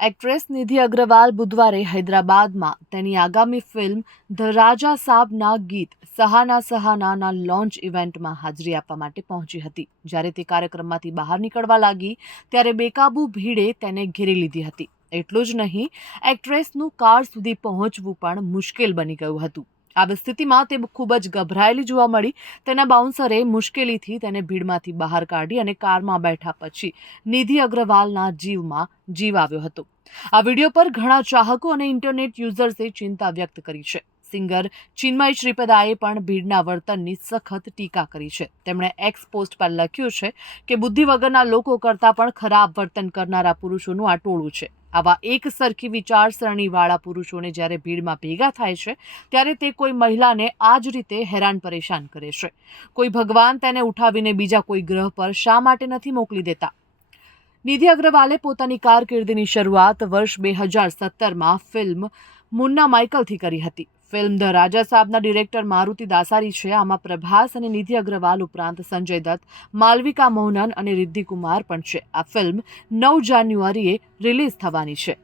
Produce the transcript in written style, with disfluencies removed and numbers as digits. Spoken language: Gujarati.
એક્ટ્રેસ નિધિ અગ્રવાલ બુધવારે હૈદરાબાદમાં તેની આગામી ફિલ્મ ધ રાજા સાબના ગીત સહાના સહાનાના લોન્ચ ઇવેન્ટમાં હાજરી આપવા માટે પહોંચી હતી. જ્યારે તે કાર્યક્રમમાંથી બહાર નીકળવા લાગી ત્યારે બેકાબૂ ભીડે તેને ઘેરી લીધી હતી. એટલું જ નહીં, એક્ટ્રેસનું કાર સુધી પહોંચવું પણ મુશ્કેલ બની ગયું હતું. આવી સ્થિતિમાં તે ખૂબ જ ગભરાયેલી જોવા મળી. તેના બાઉન્સરે મુશ્કેલીથી તેને ભીડમાંથી બહાર કાઢી અને કારમાં બેઠા પછી નિધિ અગ્રવાલના જીવમાં જીવ આવ્યો હતો. આ વિડીયો પર ઘણા ચાહકો અને ઇન્ટરનેટ યુઝર્સે ચિંતા વ્યક્ત કરી છે. સિંગર ચિન્મય શ્રીપદાએ પણ ભીડના વર્તનની સખત ટીકા કરી છે. તેમણે એક્સ પોસ્ટ પર લખ્યું છે કે બુદ્ધિ વગરના લોકો કરતાં પણ ખરાબ વર્તન કરનારા પુરુષોનું આ ટોળું છે. આવા એક સરખી વિચારસરણીવાળા પુરુષોને જ્યારે ભીડમાં ભેગા થાય છે ત્યારે તે કોઈ મહિલાને આ જ રીતે હેરાન પરેશાન કરે છે. કોઈ ભગવાન તેને ઉઠાવીને બીજા કોઈ ગ્રહ પર શા માટે નથી મોકલી દેતા? નિધિ અગ્રવાલે પોતાની કારકિર્દીની શરૂઆત વર્ષ 2017માં ફિલ્મ મુન્ના માઇકલથી કરી હતી. ફિલ્મ ધ રાજા સાબના ડિરેક્ટર મારુતિ દાસારી છે. આમાં પ્રભાસ અને નિધિ અગ્રવાલ ઉપરાંત સંજય દત્ત, માલવિકા મોહનન અને રિદ્ધિ કુમાર પણ છે. આ ફિલ્મ 9 જાન્યુઆરીએ રિલીઝ થવાની છે.